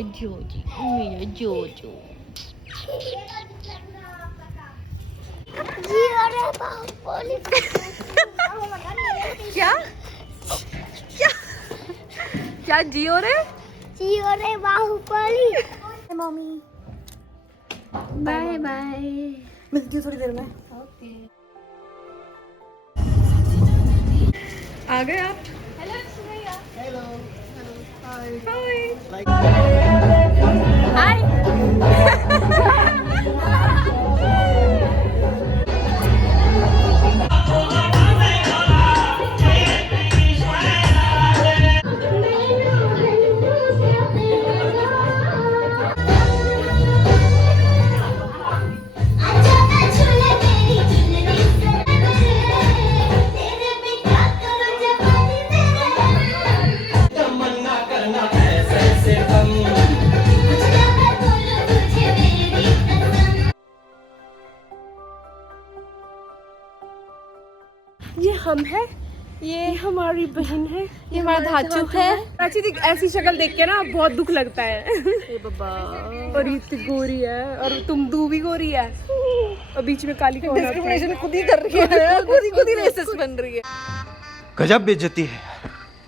मेरा जोजी, मेरा जोजो। क्या क्या क्या जियो रे बाहुबली। मम्मी बाय बाय, मिलती हूँ थोड़ी देर में। ओके आ गए आप। हेलो हाय ये हम है, ये हमारी बहन है, ये हमारा धाचू है। प्राची देख ऐसी शक्ल देख के ना बहुत दुख लगता है। ए बाबा, और ये इतनी गोरी है और तू भी गोरी है और बीच में काली कौन है? डिस्क्रिमिनेशन खुद ही कर रही है, खुद ही रेसिस्ट बन रही है। गजब बेइज्जती है।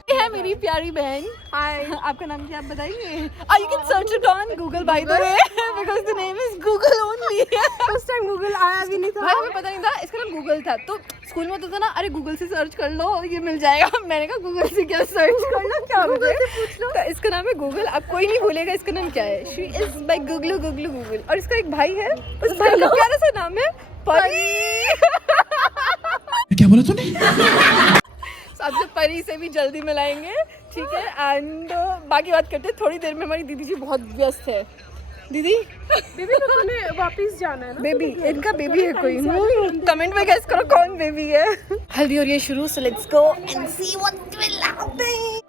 ये है मेरी प्यारी बहन। हाय, आपका नाम क्या आप बताइए? You can search it on Google by the way because the name is Google only। उस टाइम गूगल आया भी नहीं था। भाई हमें पता नहीं था इसका नाम गूगल था, तो स्कूल में होता था ना, अरे गूगल से सर्च कर लो ये मिल जाएगा। मैंने कहा गूगल से क्या सर्च कर लो, क्या गूगल से पूछ लो। तो इसका नाम है गूगल, अब कोई नहीं भूलेगा इसका नाम क्या है। She is by Google Google Google. और इसका एक भाई है, उस भाई का प्यारा सा नाम है परी। क्या बोला तूने? आपसे परी से भी जल्दी मिलाएंगे, ठीक है। एंड बाकी बात करते हैं थोड़ी देर में। हमारी दीदी जी बहुत व्यस्त है। दीदी बेबी तो तुम्हें वापस जाना है ना? बेबी, इनका बेबी है कोई? कमेंट में गेस करो कौन बेबी है। हल्दी हो रही है शुरू, so let's go and see what will happen.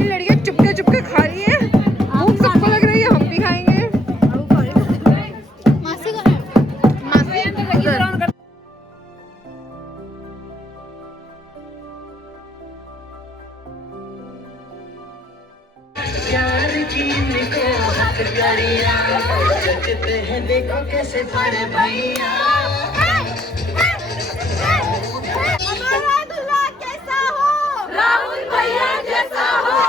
लड़कियां चुपके चुपके खा रही है, भूख सबको लग रही है, हम भी खाएंगे। देखो कैसे बड़े भैया कैसा हो, राहुल भैया जैसा हो,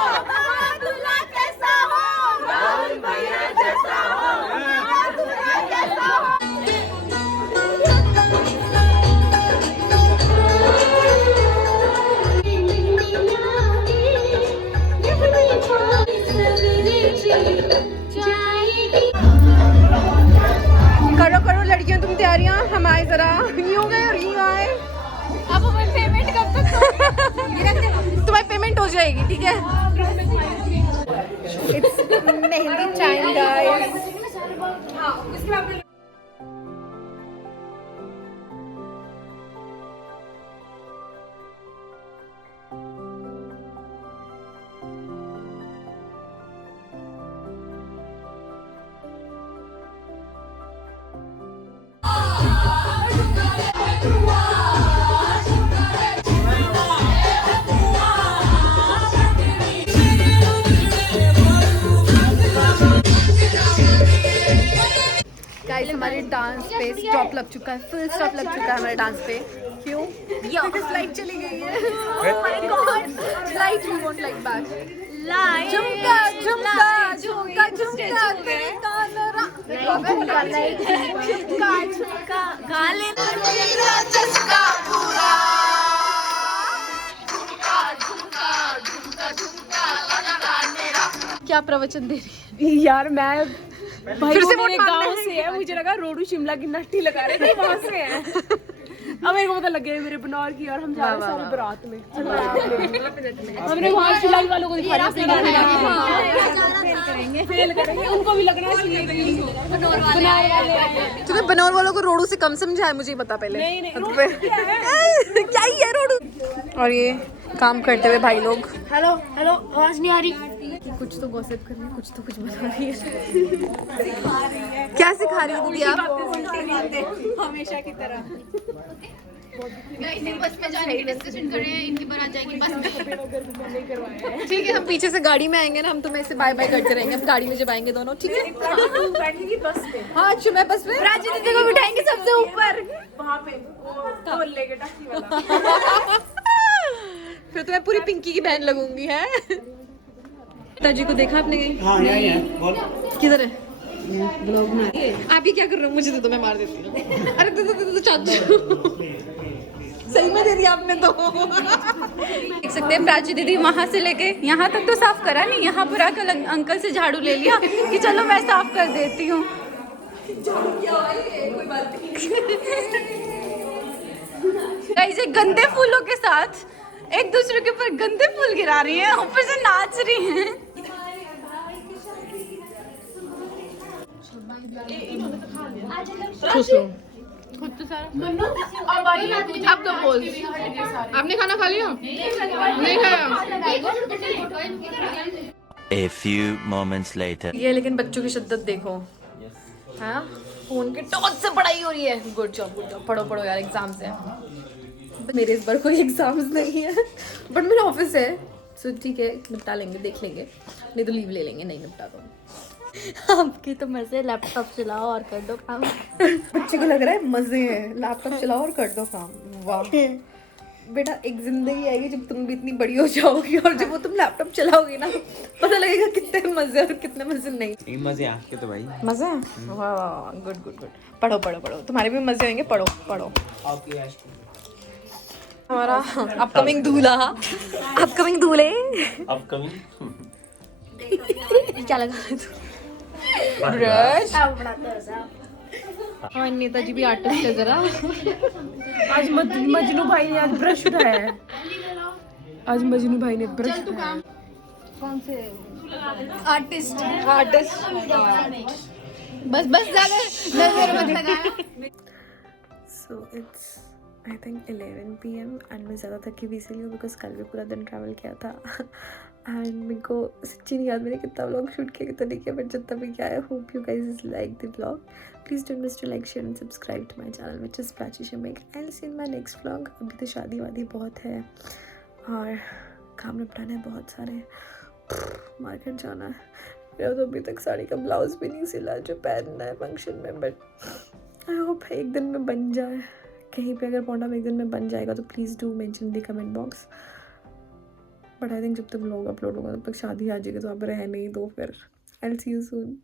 दूल्हा कैसा हो, राहुल भैया जैसा हो, दूल्हा कैसा हो। करो करो लड़कियां तुम तैयारियां, हम आए जरा। यूं गए और यूं आए। अब हमें पेमेंट कब तक तुम्हारी पेमेंट हो जाएगी, ठीक है। It's mehndi time guys. Guys हमारे डांस पे स्टॉप लग चुका है, फुल स्टॉप लग चुका है हमारे डांस पे। क्यों? लाइट चली गई है। Oh my god, light we won't like back. Light झुमका झुमका झुमका झुमका झुमका झुमका गा लेना। क्या प्रवचन दे रही है यार मैं भाई फिर से वो मेरे वोट मांगने गांव से है, मुझे लगा रोडू शिमला की नट्टी लगा रहे थे, वहां से है। अब मेरे को पता लग गया मेरे बनौर की और हम जा रहे हैं सारी बारात में। हमने वहाँ सिलाई वालों को दिखाया फेल करेंगे, उनको भी लगना चाहिए कि तूने बनौर वालों को रोडू से कम समझा है, मुझे पता पहले। नहीं क्या ही है रोडू। और ये काम करते हुए भाई लोग हेलो हेलो आवाज नहीं आ रही। कुछ तो गॉसिप कर रही है, कुछ तो कुछ बता रही है। क्या सिखा रही हो दीदी आप? हमेशा की तरह बस में जाने की डिस्कशन कर रहे हैं, इनकी बारात जाएगी बस में। ठीक है, हम पीछे से गाड़ी में आएंगे ना, हम तुम्हें ऐसे बाय बाय करते रहेंगे, हम गाड़ी में जब आएंगे दोनों, ठीक है? बैठेगी बस पे, हाँ अच्छा, मैं बस में राजी दीदी को बिठाएंगे सबसे ऊपर वहाँ पे वो लेके टैक्सी वाला। फिर तो मैं पूरी पिंकी की बहन लगूंगी है। पिताजी को देखा आपने कहीं? हाँ यही है। किधर है? ब्लॉग में। आप ही क्या कर रहे हो? मुझे तो मैं मार देती हूँ। अरे तो चाचू सही में दे दिया आपने तो। देख सकते हैं प्राची दीदी वहाँ से लेके यहाँ तक तो साफ करा नहीं, यहाँ पर आकर अंकल से झाड़ू ले लिया कि चलो मैं साफ कर देती हूँ। गाइस, गंदे फूलों के साथ एक दूसरे के ऊपर गंदे फूल गिरा रही हैं, ऊपर से नाच रही हैं। आप तो बोल, आपने खाना खा लिया? नहीं खाया। A few moments later. ये लेकिन बच्चों की शिद्दत देखो। हाँ, फोन के टॉर्च से पढ़ाई हो रही है। गुड जॉब पढ़ो पढ़ो यार, एग्जाम्स है। मेरे इस बार कोई एग्जाम्स नहीं है, बट मेरा ऑफिस है, सो ठीक है, निपटा लेंगे, देख लेंगे, नहीं तो लीव ले लेंगे, नहीं निपटा तो। आपकी तो मजे, लैपटॉप चलाओ और कर दो काम। बच्चे को लग रहा है मजे हैं, लैपटॉप चलाओ और कर दो काम। वाह बेटा, एक जिंदगी आएगी जब तुम भी इतनी बड़ी हो जाओगी और जब वो तुम लैपटॉप चलाओगी ना, पता लगेगा कितने मजे और कितने मजे नहीं। मजे आपके तो भाई मजे हैं? वाह, गुड गुड गुड। पढ़ो पढ़ो पढ़ो, तुम्हारे भी मजे होंगे, पढ़ो पढ़ो। हमारा अपकमिंग दूल्हा, अपकमिंग दूल्हे, क्या लगा तू? ब्रश। हाँ, नेताजी भी आर्टिस्ट है जरा। आज मजनू भाई ने आज ब्रश उठाया है। आज मजनू भाई ने ब्रश उठाया। कौन से आर्टिस्ट? आर्टिस्ट बस बस ज्यादा नजर मत लगाना। So it's I think 11 PM and मैं ज़्यादा थकी हुई इसीलिए बिकॉज कल भी पूरा दिन ट्रैवल किया था एंड मेरे को सच्ची नहीं याद मैंने कितना व्लॉग शूट किया कितना नहीं किया, बट जितना भी किया है, hope you guys like the vlog. Please don't miss to like share and subscribe to my channel which is Prachi Shamik. I will see in my next vlog. अभी तो शादी वादी बहुत है और काम निपटाना है बहुत सारे, मार्केट जाना है। मेरा तो अभी तक साड़ी का ब्लाउज भी नहीं सिला जो पहनना है फंक्शन में, बट आई होप एक दिन में बन जाए। कहीं पे अगर पौंडा में एक दिन में बन जाएगा तो please do mention the comment box. But I think जब तक व्लॉग अपलोड होगा तब तक शादी आ जाएगी, तो आप रहने ही दो फिर। आई विल सी यू सून।